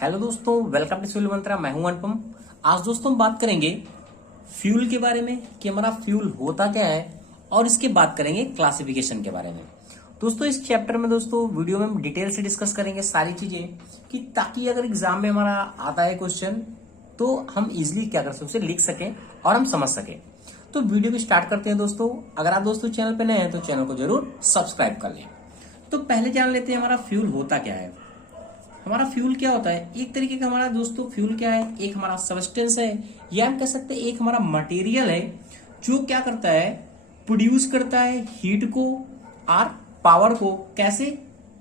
Hello दोस्तों, welcome to fuel मंत्रा। मैं हूं अनुपम। आज दोस्तों हम बात करेंगे फ्यूल के बारे में कि हमारा फ्यूल होता क्या है, और इसके बात करेंगे क्लासिफिकेशन के बारे में। दोस्तों इस चैप्टर में दोस्तों वीडियो में हम डिटेल से डिस्कस करेंगे सारी चीजें, कि ताकि अगर एग्जाम में हमारा आता है क्वेश्चन तो हम इजिली क्या कर सकते, उसे लिख सकें और हम समझ सकें। तो वीडियो को स्टार्ट करते हैं दोस्तों। अगर आप दोस्तों चैनल पर नए हैं तो चैनल को जरूर सब्सक्राइब कर लें। तो पहले जान लेते हैं हमारा फ्यूल होता क्या है। हमारा फ्यूल क्या होता है, एक तरीके का हमारा दोस्तों फ्यूल क्या है, एक हमारा सब्सटेंस है, या हम कह सकते हैं एक हमारा मटेरियल है जो क्या करता है, प्रोड्यूस करता है हीट को और पावर को। कैसे?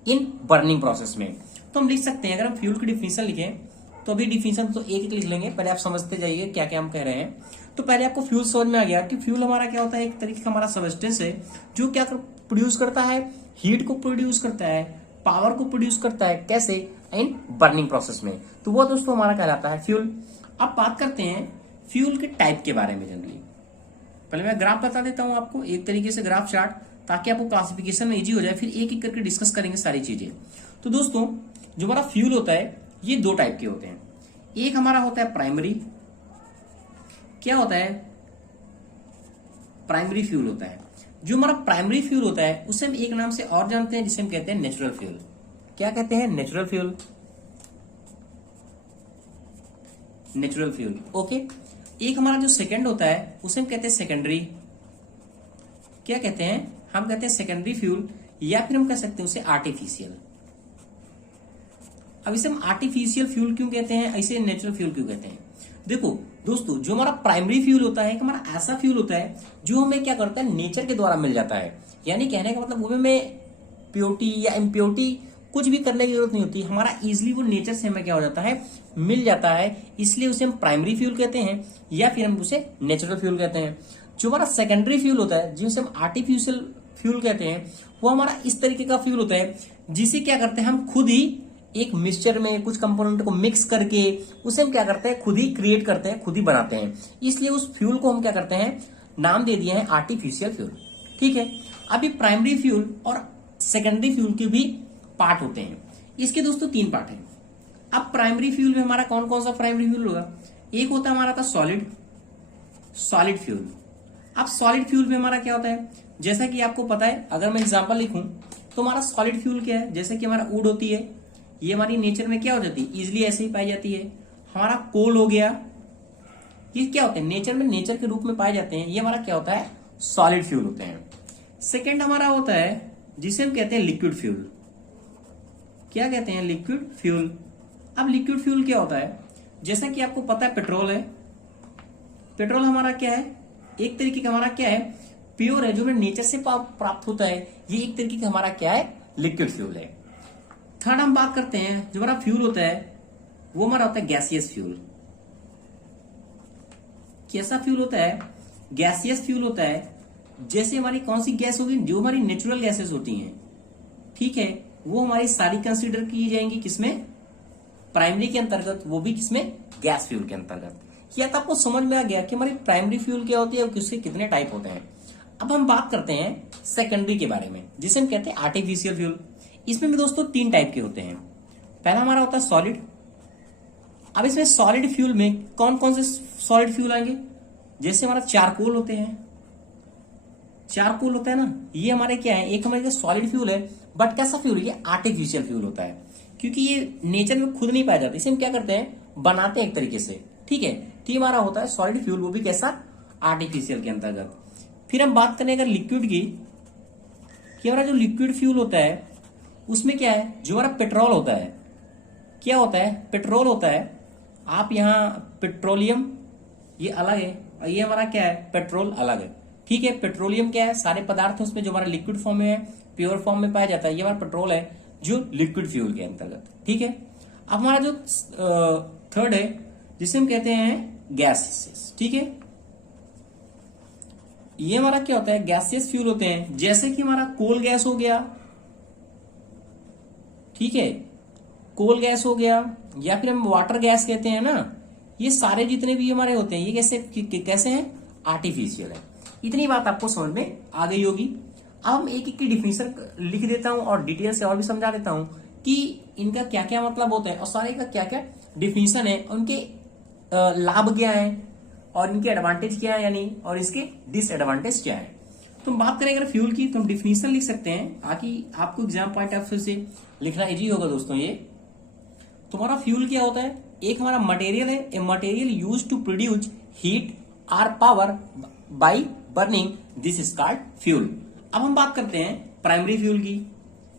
इन बर्निंग प्रोसेस में। तो हम लिख सकते हैं, अगर हम फ्यूल की डिफिनेशन लिखें तो अभी डिफिनेशन तो एक लिख लेंगे, पहले आप समझते जाइए क्या क्या हम कह रहे हैं। तो पहले आपको फ्यूल समझ में आ गया कि फ्यूल हमारा क्या होता है, एक तरीके का हमारा सब्सटेंस है जो क्या प्रोड्यूस करता है, हीट को प्रोड्यूस करता है, पावर को प्रोड्यूस करता है। कैसे? इन बर्निंग प्रोसेस में। तो वो दोस्तों हमारा कहलाता है फ्यूल। अब बात करते हैं फ्यूल के टाइप के बारे में। जनरली पहले मैं ग्राफ बता देता हूं आपको, एक तरीके से ग्राफ चार्ट, ताकि आपको क्लासिफिकेशन में इजी हो जाए। फिर एक एक करके डिस्कस करेंगे सारी चीजें। तो दोस्तों जो हमारा फ्यूल होता है ये दो टाइप के होते हैं। एक हमारा होता है प्राइमरी। क्या होता है? प्राइमरी फ्यूल होता है। जो हमारा प्राइमरी फ्यूल होता है उसे हम एक नाम से और जानते हैं, जिसे हम कहते हैं नेचुरल फ्यूल। क्या कहते हैं? Natural fuel. Natural fuel, okay. एक हमारा जो सेकंड होता है उसे हम कहते हैं सेकेंडरी। क्या कहते हैं? हम कहते हैं सेकेंडरी फ्यूल, या फिर हम कह सकते हैं उसे आर्टिफिशियल। अब इसे हम आर्टिफिशियल फ्यूल क्यों कहते हैं, ऐसे नेचुरल फ्यूल क्यों कहते हैं? देखो दोस्तों, जो हमारा प्राइमरी फ्यूल होता है, हमारा ऐसा फ्यूल होता है जो हमें क्या करता है, नेचर के द्वारा मिल जाता है। यानी कहने का मतलब वो में प्योरिटी या इम्प्योरिटी कुछ भी करने की जरूरत नहीं होती, हमारा इजिली वो नेचर से हमें क्या हो जाता है, मिल जाता है। इसलिए उसे हम प्राइमरी फ्यूल कहते हैं, या फिर हम उसे नेचुरल फ्यूल कहते हैं। जो हमारा सेकेंडरी फ्यूल होता है, जिसे हम आर्टिफिशियल फ्यूल कहते हैं, वो हमारा इस तरीके का फ्यूल होता है जिसे क्या करते हैं, हम खुद ही एक मिक्सचर में कुछ कंपोनेंट को मिक्स करके उसे हम क्या करते हैं, खुद ही क्रिएट करते हैं, खुद ही बनाते हैं। इसलिए उस फ्यूल को हम क्या करते हैं, नाम दे दिए हैं आर्टिफिशियल फ्यूल। ठीक है। अभी प्राइमरी फ्यूल और सेकेंडरी फ्यूल के भी पार्ट होते हैं। इसके दोस्तों तीन पार्ट हैं। अब प्राइमरी फ्यूल में हमारा कौन कौन सा प्राइमरी फ्यूल होगा? एक होता है हमारा था सॉलिड फ्यूल। अब सॉलिड फ्यूल में हमारा क्या होता है, जैसा कि आपको पता है, अगर मैं एग्जांपल लिखूं तो हमारा सॉलिड फ्यूल क्या है, जैसे कि हमारा वुड होती है, ये हमारी नेचर में क्या हो जाती है, इजिली ऐसे ही पाई जाती है। हमारा कोल हो गया, ये क्या होते हैं, नेचर में नेचर के रूप में पाए जाते हैं। ये हमारा क्या होता है, सॉलिड फ्यूल होते हैं। सेकेंड हमारा होता है जिसे हम कहते हैं लिक्विड फ्यूल। क्या कहते हैं? Liquid fuel. अब लिक्विड फ्यूल क्या होता है, जैसा कि आपको पता है पेट्रोल है। पेट्रोल हमारा क्या है, एक तरीके का हमारा क्या है, प्योर है, जो हमें नेचर से प्राप्त होता है। ये एक तरीके का हमारा क्या है, लिक्विड फ्यूल है। थर्ड हम बात करते हैं, जो हमारा फ्यूल होता है वो हमारा होता है गैसियस फ्यूल। कैसा फ्यूल होता है? गैसियस फ्यूल होता है। जैसे हमारी कौन सी गैस होगी, जो हमारी नेचुरल गैसेस होती हैं, ठीक है, वो हमारी सारी कंसीडर की जाएंगी किसमें, प्राइमरी के अंतर्गत, वो भी किसमें, गैस फ्यूल के अंतर्गत। या तो आपको समझ में आ गया कि हमारी प्राइमरी फ्यूल क्या होती है और किसके कितने टाइप होते हैं। अब हम बात करते हैं सेकेंडरी के बारे में, जिसे हम कहते हैं आर्टिफिशियल फ्यूल। इसमें भी दोस्तों तीन टाइप के होते हैं। पहला हमारा होता है सॉलिड। अब इसमें सॉलिड फ्यूल में कौन कौन से सॉलिड फ्यूल आएंगे, जैसे हमारा चारकोल होते हैं। चारकोल होता है ना, ये हमारे क्या है, एक हमारे सॉलिड फ्यूल है, बट कैसा फ्यूल है, ये आर्टिफिशियल फ्यूल होता है, क्योंकि ये नेचर में खुद नहीं पाया जाता। इसे हम क्या करते हैं, बनाते हैं एक तरीके से। ठीक है, तो हमारा होता है सॉलिड फ्यूल, वो भी कैसा, आर्टिफिशियल के अंतर्गत। फिर हम बात करें अगर लिक्विड की, कि हमारा जो लिक्विड फ्यूल होता है उसमें क्या है, जो हमारा पेट्रोल होता है, क्या होता है, पेट्रोल होता है। आप यहाँ पेट्रोलियम ये अलग है, और ये हमारा क्या है, पेट्रोल अलग है। ठीक है, पेट्रोलियम क्या है, सारे पदार्थ उसमें जो हमारा लिक्विड फॉर्म में है, प्योर फॉर्म में पाया जाता है, ये हमारा पेट्रोल है, जो लिक्विड फ्यूल के अंतर्गत। ठीक है। अब हमारा जो थर्ड है, जिसे हम कहते हैं गैसेस। ठीक है, ये हमारा क्या होता है, गैसियस फ्यूल होते हैं। जैसे कि हमारा कोल गैस हो गया, ठीक है, कोल गैस हो गया, या फिर हम वाटर गैस कहते हैं ना, ये सारे जितने भी हमारे होते हैं, ये कैसे हैं, आर्टिफिशियल है। इतनी बात आपको समझ में आ गई होगी। अब हम एक एक की डिफिनेशन लिख देता हूं और डिटेल से और भी समझा देता हूं कि इनका क्या क्या मतलब होता है और सारे का क्या क्या डिफिनेशन है, उनके लाभ क्या है और इनके एडवांटेज क्या है यानी, और इसके डिसएडवांटेज क्या है। तो हम बात करें अगर फ्यूल की, तो हम डिफिनेशन लिख सकते हैं ताकि आपको एग्जाम पॉइंट ऑफ व्यू से लिखना इजी होगा दोस्तों। ये तुम्हारा फ्यूल क्या होता है, एक हमारा मटेरियल है, a material use to produce heat or power by burning, this is called fuel. अब हम बात करते हैं प्राइमरी फ्यूल की,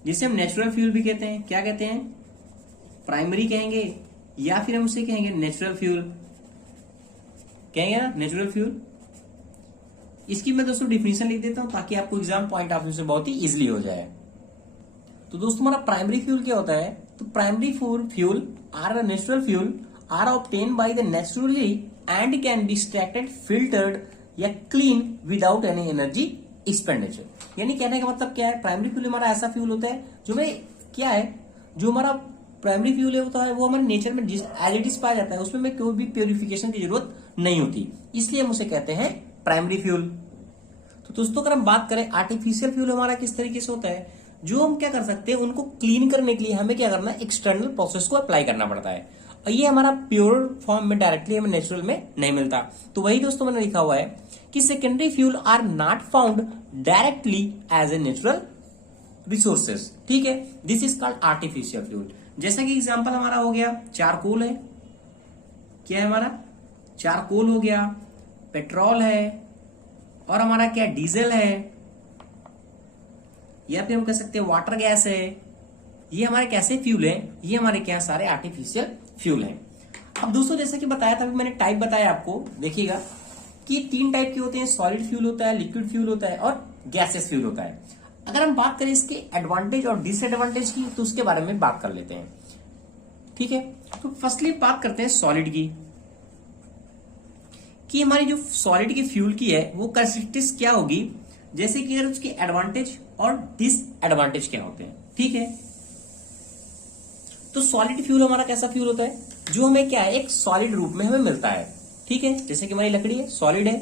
जिसे हम नेचुरल फ्यूल भी कहते हैं। क्या कहते हैं, प्राइमरी कहेंगे या फिर हम उसे कहेंगे नेचुरल फ्यूल, कहेंगे ना नेचुरल फ्यूल। इसकी मैं दोस्तों डिफिनेशन लिख देता हूं ताकि आपको एग्जाम पॉइंट ऑफ व्यू से बहुत ही इजीली हो जाए। तो दोस्तों हमारा प्राइमरी फ्यूल क्या होता है, तो primary fuel are natural fuel are obtain by the naturally and can be extracted, filtered या clean without any energy expenditure. यानी कहने का मतलब क्या है, प्राइमरी फ्यूल हमारा ऐसा फ्यूल होता है जो में क्या है, जो हमारा प्राइमरी फ्यूल होता है वो हमारे नेचर में एज इट इज पाया जाता है, उसमें कोई भी प्योरिफिकेशन की जरूरत नहीं होती, इसलिए हम उसे कहते हैं प्राइमरी फ्यूल। तो दोस्तों अगर हम बात करें आर्टिफिशियल फ्यूल हमारा किस तरीके से होता है, जो हम क्या कर सकते हैं, उनको क्लीन करने के लिए हमें क्या करना है, एक्सटर्नल प्रोसेस को अप्लाई करना पड़ता है, और ये हमारा प्योर फॉर्म में डायरेक्टली हमें नेचुरल में नहीं मिलता। तो वही दोस्तों मैंने लिखा हुआ है कि secondary fuel are not found directly as a natural resources, ठीक है, this is called artificial fuel. जैसा कि एग्जांपल हमारा हो गया चारकोल है, क्या है हमारा चारकोल हो गया, पेट्रोल है, और हमारा क्या डीजल है, या फिर हम कह सकते हैं वाटर गैस है। ये हमारे कैसे फ्यूल है, ये हमारे क्या सारे आर्टिफिशियल फ्यूल है। अब दोस्तों जैसे कि बताया था, मैंने टाइप बताया आपको, देखिएगा कि 3 टाइप के होते हैं, सॉलिड फ्यूल होता है, लिक्विड फ्यूल होता है और गैसेस फ्यूल होता है। अगर हम बात करें इसके एडवांटेज और डिसएडवांटेज की, तो उसके बारे में बात कर लेते हैं, ठीक है। तो फर्स्टली बात करते हैं सॉलिड की, कि हमारी जो सॉलिड की फ्यूल की है वो कैरेक्टरिस्टिक्स क्या होगी, जैसे कि अगर उसके एडवांटेज और डिसएडवांटेज क्या होते हैं, ठीक है। तो सॉलिड फ्यूल हमारा कैसा फ्यूल होता है, जो हमें क्या है, एक सॉलिड रूप में हमें मिलता है, ठीक है। जैसे कि हमारी लकड़ी है सॉलिड है,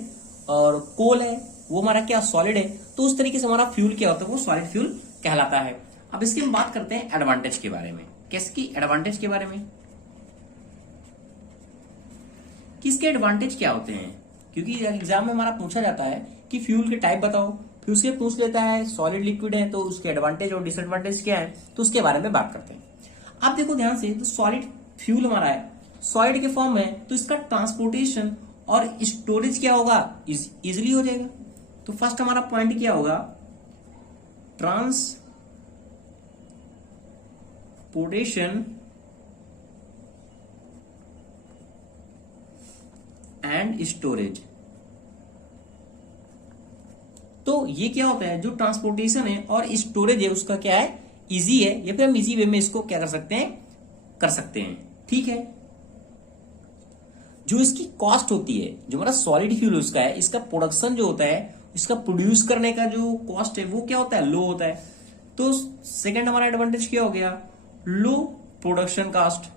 और कोल है वो हमारा क्या सॉलिड है, तो उस तरीके से हमारा फ्यूल क्या होता है, वो सॉलिड फ्यूल कहलाता है। अब इसकी हम बात करते हैं एडवांटेज के बारे में, किसकी एडवांटेज के बारे में, किसके एडवांटेज क्या होते हैं, क्योंकि एग्जाम में हमारा पूछा जाता है कि फ्यूल के टाइप बताओ, फिर उससे पूछ लेता है सॉलिड लिक्विड है तो उसके एडवांटेज और डिसएडवांटेज क्या है, तो उसके बारे में बात करते हैं। आप देखो ध्यान से, तो सॉलिड फ्यूल हमारा है, सॉलिड के फॉर्म है, तो इसका ट्रांसपोर्टेशन और स्टोरेज क्या होगा, इजिली हो जाएगा। तो फर्स्ट हमारा पॉइंट क्या होगा, ट्रांसपोर्टेशन एंड स्टोरेज। तो ये क्या होता है, जो ट्रांसपोर्टेशन है और स्टोरेज है उसका क्या है, इजी है, या फिर हम इजी वे में इसको क्या कर सकते हैं, ठीक है। जो इसकी कॉस्ट होती है, जो हमारा सॉलिड फ्यूल उसका है, इसका प्रोडक्शन जो होता है, इसका प्रोड्यूस करने का जो कॉस्ट है वो क्या होता है, लो होता है। तो सेकंड हमारा एडवांटेज क्या हो गया, लो प्रोडक्शन कॉस्ट,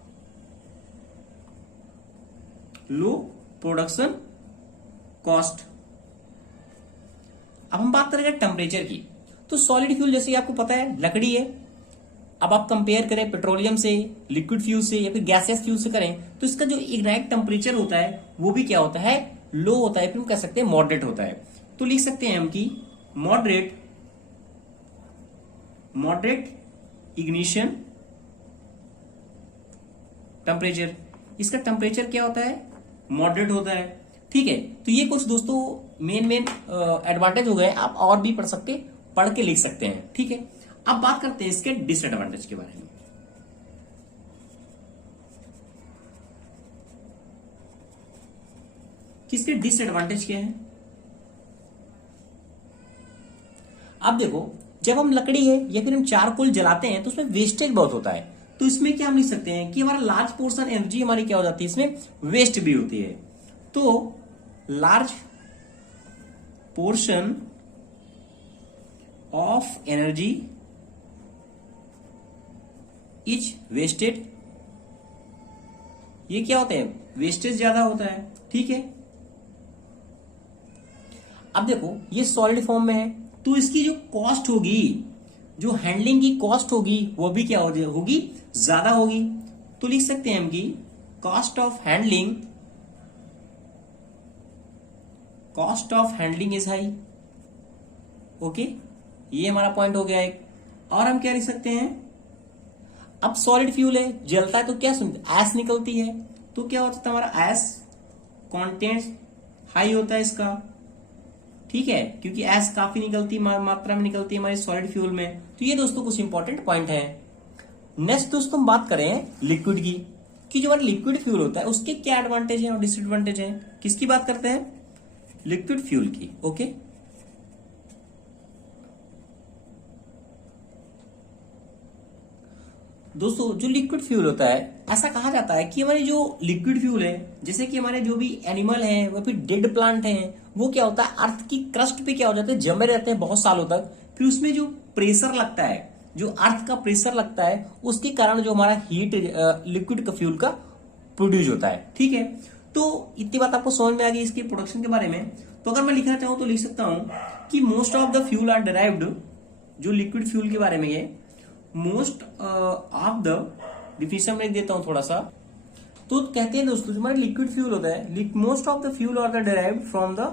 लो प्रोडक्शन कॉस्ट। अब हम बात करेंगे टेम्परेचर की, तो सॉलिड फ्यूल जैसे आपको पता है लकड़ी है, अब आप कंपेयर करें पेट्रोलियम से, लिक्विड फ्यूल से या फिर गैसियस फ्यूल से करें, तो इसका जो इग्नाइट टेम्परेचर होता है वो भी क्या होता है, लो होता है, फिर हम कह सकते हैं मॉडरेट होता है। तो लिख सकते हैं हम कि मॉडरेट इग्निशन टेम्परेचर, इसका टेम्परेचर क्या होता है, मॉडरेट होता है, ठीक है। तो ये कुछ दोस्तों मेन एडवांटेज हो गए, आप और भी पढ़ के लिख सकते हैं, ठीक है। अब बात करते हैं इसके डिसएडवांटेज के बारे में। किसके डिसएडवांटेज क्या है, अब देखो जब हम लकड़ी है या फिर हम चारकोल जलाते हैं तो उसमें वेस्टेज बहुत होता है, तो इसमें क्या हम लिख सकते हैं कि हमारा लार्ज पोर्शन एनर्जी हमारी क्या हो जाती है, इसमें वेस्ट भी होती है। तो large portion of energy is wasted, ये क्या होता है, वेस्टेज ज्यादा होता है, ठीक है। अब देखो ये सॉलिड फॉर्म में है, तो इसकी जो कॉस्ट होगी, जो हैंडलिंग की कॉस्ट होगी वो भी क्या होगी, ज्यादा होगी। तो लिख सकते हैं हम कि cost of handling is high. Okay, ये हमारा पॉइंट हो गया एक। और हम क्या लिख सकते हैं, अब सॉलिड फ्यूल है, जलता है तो क्या ऐश निकलती है, तो क्या होता है हमारा ऐश कंटेंट हाई होता है इसका, ठीक है, क्योंकि ऐश काफी निकलती मात्रा में निकलती है हमारे सॉलिड फ्यूल में। तो ये दोस्तों कुछ इंपॉर्टेंट पॉइंट है। नेक्स्ट दोस्तों हम बात करें लिक्विड की, कि जो हमारा लिक्विड फ्यूल होता है उसके क्या एडवांटेज है और डिसएडवांटेज है। किसकी बात करते हैं, लिक्विड फ्यूल की। ओके, दोस्तों जो लिक्विड फ्यूल होता है, ऐसा कहा जाता है कि हमारी जो लिक्विड फ्यूल है, जैसे कि हमारे जो भी एनिमल हैं या फिर डेड प्लांट हैं, वो क्या होता है अर्थ की क्रस्ट पे क्या हो जाते हैं, जमे रहते हैं बहुत सालों तक। फिर उसमें जो प्रेशर लगता है, जो अर्थ का प्रेशर लगता है, उसके कारण जो हमारा हीट लिक्विड का फ्यूल का प्रोड्यूस होता है। ठीक है, तो इतनी बात आपको समझ में आ गई इसके प्रोडक्शन के बारे में। तो अगर मैं लिखना चाहूं तो लिख सकता हूं कि most of the fuel are derived, जो लिक्विड फ्यूल के बारे में है, मोस्ट ऑफ द डिफिनेशन में देता हूं थोड़ा सा। तो कहते हैं दोस्तों जो हमारे लिक्विड फ्यूल होता है, most of the fuel are the derived from the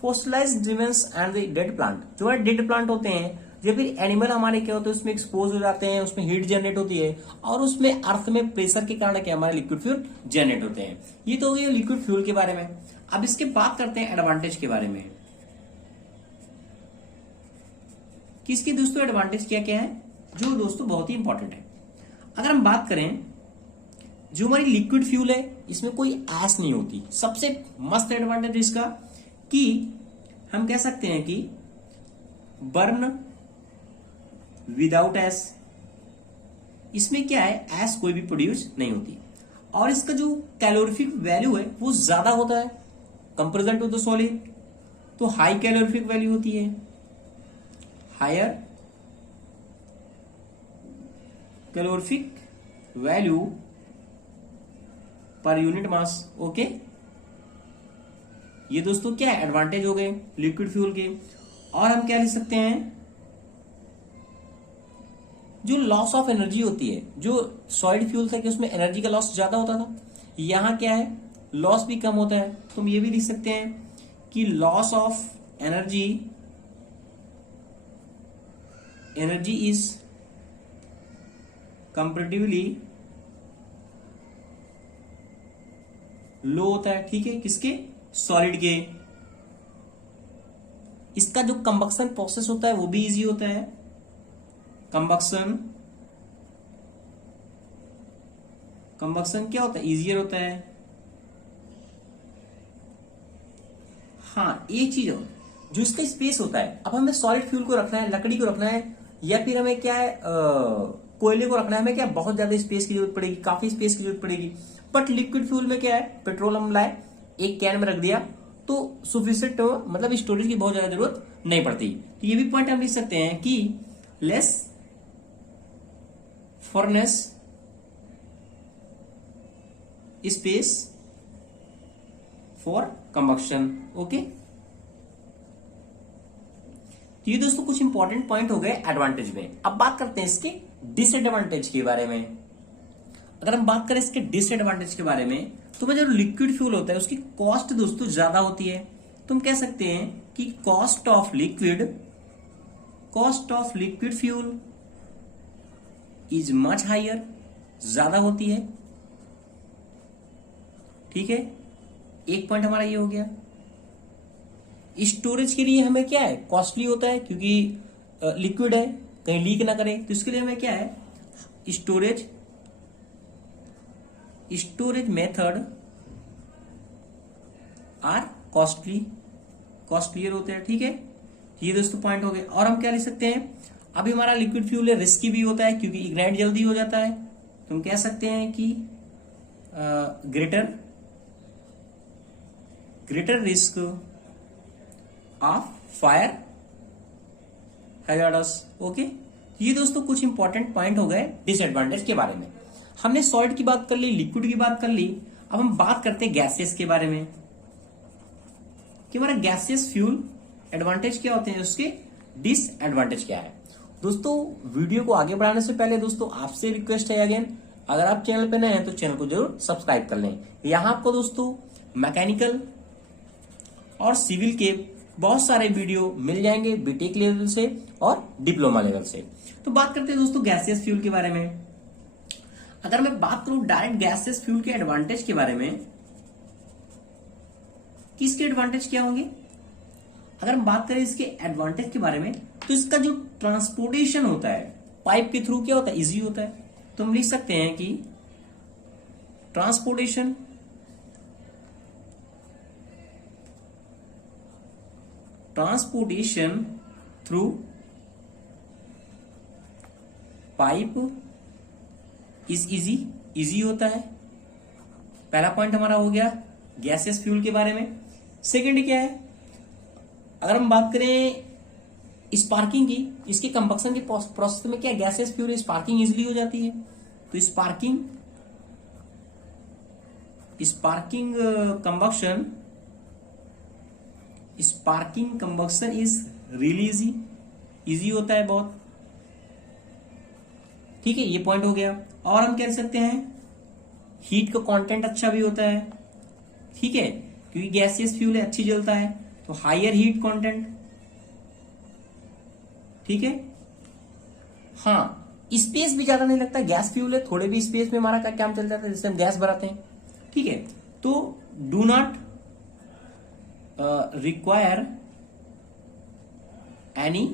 fossilised remains and the dead plant. जो हमारे डेड प्लांट होते हैं, जब भी एनिमल हमारे क्या होते हैं उसमें एक्सपोज हो जाते हैं, उसमें हीट जनरेट होती है और उसमें अर्थ में प्रेशर के कारण क्या हमारे लिक्विड फ्यूल जनरेट होते हैं। ये तो हो गया लिक्विड फ्यूल के बारे में। अब इसके बात करते हैं एडवांटेज के बारे में, कि इसके दोस्तों एडवांटेज क्या क्या है, जो दोस्तों बहुत ही इंपॉर्टेंट है। अगर हम बात करें, जो हमारी लिक्विड फ्यूल है इसमें कोई ऐश नहीं होती। सबसे मस्त एडवांटेज इसका कि हम कह सकते हैं कि बर्न विदाउट ऐश। इसमें क्या है, ऐश कोई भी प्रोड्यूस नहीं होती। और इसका जो कैलोरीफिक वैल्यू है वो ज्यादा होता है कंपेरिजन टू द सॉलिड। तो हाई कैलोरीफिक वैल्यू होती है, higher calorific value per unit mass. Okay, ये दोस्तों क्या है, एडवांटेज हो गए लिक्विड फ्यूल के। और हम क्या लिख सकते हैं, जो लॉस ऑफ एनर्जी होती है, जो सॉलिड फ्यूल था कि उसमें एनर्जी का लॉस ज्यादा होता था, यहां क्या है लॉस भी कम होता है। तो हम ये भी लिख सकते हैं कि loss of energy is comparatively low होता है। ठीक है, किसके, सॉलिड के। इसका जो कंबक्शन प्रोसेस होता है वो भी इजी होता है। कंबक्शन क्या होता है, इजियर होता है। हाँ, एक चीज और, जो इसका स्पेस होता है, अब हमें सॉलिड फ्यूल को रखना है, लकड़ी को रखना है, या फिर हमें क्या है कोयले को रखना है, हमें क्या बहुत ज्यादा स्पेस की जरूरत पड़ेगी, काफी स्पेस की जरूरत पड़ेगी। बट लिक्विड फ्यूल में क्या है, पेट्रोल हम लाए, एक कैन में रख दिया तो सुफिशिएंट, मतलब स्टोरेज की बहुत ज्यादा जरूरत नहीं पड़ती। तो ये भी पॉइंट हम लिख सकते हैं कि less furnace space for combustion. Okay, तो ये दोस्तों कुछ इंपॉर्टेंट पॉइंट हो गए एडवांटेज में। अब बात करते हैं इसके डिसएडवांटेज के बारे में। अगर हम बात करें इसके डिसएडवांटेज के बारे में, तो जो लिक्विड फ्यूल होता है उसकी कॉस्ट दोस्तों ज्यादा होती है। तो हम कह सकते हैं कि cost of liquid fuel is much higher, ज्यादा होती है। ठीक है, एक पॉइंट हमारा ये हो गया। स्टोरेज के लिए हमें क्या है, कॉस्टली होता है, क्योंकि लिक्विड है, कहीं लीक ना करे, तो इसके लिए हमें क्या है, स्टोरेज मेथड आर कॉस्टलियर होते हैं। ठीक है, ये दोस्तों पॉइंट हो गए। और हम क्या लिख सकते हैं, अभी हमारा लिक्विड फ्यूल है, रिस्की भी होता है क्योंकि इग्नाइट जल्दी हो जाता है। तो हम कह सकते हैं कि greater risk of fire hazards. Okay, ये दोस्तों कुछ इंपॉर्टेंट पॉइंट हो गए डिसएडवांटेज के बारे में। हमने सॉलिड की बात कर ली, लिक्विड की बात कर ली। अब हम बात करते हैं गैसेस के बारे में, कि हमारा गैसियस फ्यूल एडवांटेज क्या होते हैं, उसके डिसएडवांटेज क्या है। दोस्तों वीडियो को आगे बढ़ाने से पहले दोस्तों आपसे रिक्वेस्ट है अगेन, अगर आप चैनल पे नए हैं तो चैनल को जरूर सब्सक्राइब कर लें। यहाँ आपको दोस्तों मैकेनिकल और सिविल के बहुत सारे वीडियो मिल जाएंगे, बीटेक लेवल से और डिप्लोमा लेवल से। तो बात करते हैं दोस्तों गैसियस फ्यूल के बारे में। अगर मैं बात करूं डायरेक्ट गैसियस फ्यूल के एडवांटेज के बारे में, किसके एडवांटेज क्या होंगे, अगर हम बात करें इसके एडवांटेज के बारे में, तो इसका जो ट्रांसपोर्टेशन होता है पाइप के थ्रू क्या होता है, इजी होता है। तो हम लिख सकते हैं कि transportation through pipe is easy होता है। पहला पॉइंट हमारा हो गया गैसियस फ्यूल के बारे में। सेकंड क्या है, अगर हम बात करें स्पार्किंग की, इसके कंबक्शन के प्रोसेस में क्या गैसियस फ्यूल स्पार्किंग इजीली हो जाती है। तो sparking combustion is really easy होता है बहुत। ठीक है, ये पॉइंट हो गया। और हम कह सकते हैं हीट का कंटेंट अच्छा भी होता है। ठीक है, क्योंकि गैसियस फ्यूल है, अच्छी जलता है, तो हायर हीट कंटेंट। ठीक है, हाँ, स्पेस भी ज्यादा नहीं लगता, गैस फ्यूल है, थोड़े भी स्पेस में हमारा काम चल जाता है, जिससे हम गैस भराते हैं। ठीक है, तो do not require any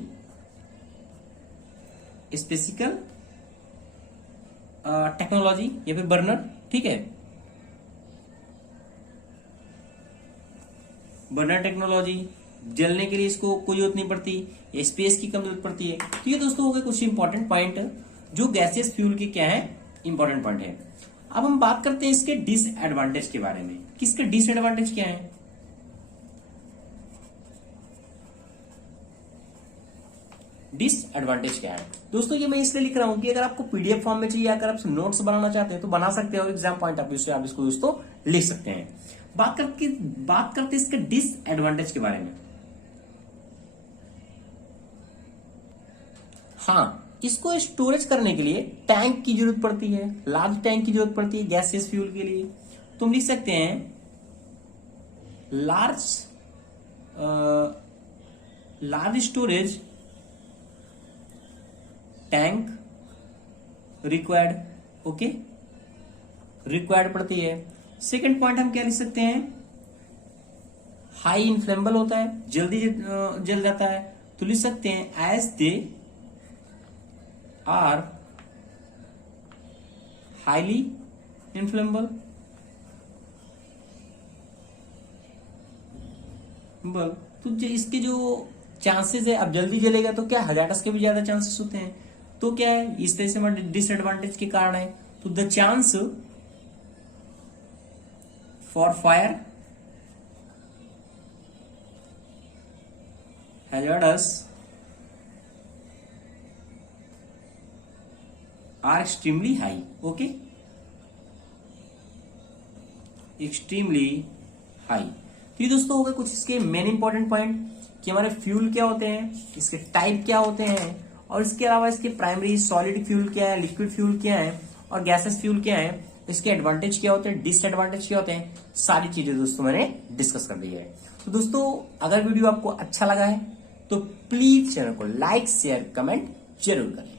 specific technology या फिर बर्नर। ठीक है, बर्नर टेक्नोलॉजी, जलने के लिए इसको कोई जरूरत नहीं पड़ती, स्पेस की कम जरूरत पड़ती है। तो ये दोस्तों हो गए कुछ इंपॉर्टेंट पॉइंट जो गैसियस फ्यूल के क्या है, इंपॉर्टेंट पॉइंट है। अब हम बात करते हैं इसके डिसएडवांटेज के बारे में। किसके डिसएडवांटेज क्या है, डिसएडवांटेज क्या है दोस्तों, ये मैं इसलिए लिख रहा हूं कि अगर आपको पीडीएफ फॉर्म में चाहिए, अगर आप नोट्स बनाना चाहते हैं तो बना सकते हैं, और एग्जाम पॉइंट ऑफ व्यू से आप इसको दोस्तों लिख सकते हैं। बात करते इसके डिसएडवांटेज के बारे में। हाँ, इसको स्टोरेज करने के लिए टैंक की जरूरत पड़ती है, लार्ज टैंक की जरूरत पड़ती है गैसियस फ्यूल के लिए। तुम लिख सकते हैं large storage tank required. Okay, required पड़ती है। सेकंड पॉइंट हम क्या लिख सकते हैं, हाई इन्फ्लेमेबल होता है, जल्दी जल जाता है। तो लिख सकते हैं as they are highly inflammable. तो इसके जो चांसेस है, अब जल्दी जलेगा तो क्या हजार्डस के भी ज्यादा चांसेस होते हैं। तो क्या है, इस तरह से हमारे डिसएडवांटेज के कारण है। तो the chance for fire hazardous are extremely high। Okay, extremely high. तो ये दोस्तों हो गए कुछ इसके मेन इंपॉर्टेंट पॉइंट कि हमारे फ्यूल क्या होते हैं, इसके टाइप क्या होते हैं, और इसके अलावा इसके प्राइमरी सॉलिड फ्यूल क्या है, लिक्विड फ्यूल क्या है, और गैसेस फ्यूल क्या है, इसके एडवांटेज क्या होते हैं, डिसएडवांटेज क्या होते हैं, सारी चीजें दोस्तों मैंने डिस्कस कर दी है। तो दोस्तों अगर वीडियो आपको अच्छा लगा है तो प्लीज चैनल को लाइक शेयर कमेंट जरूर करें।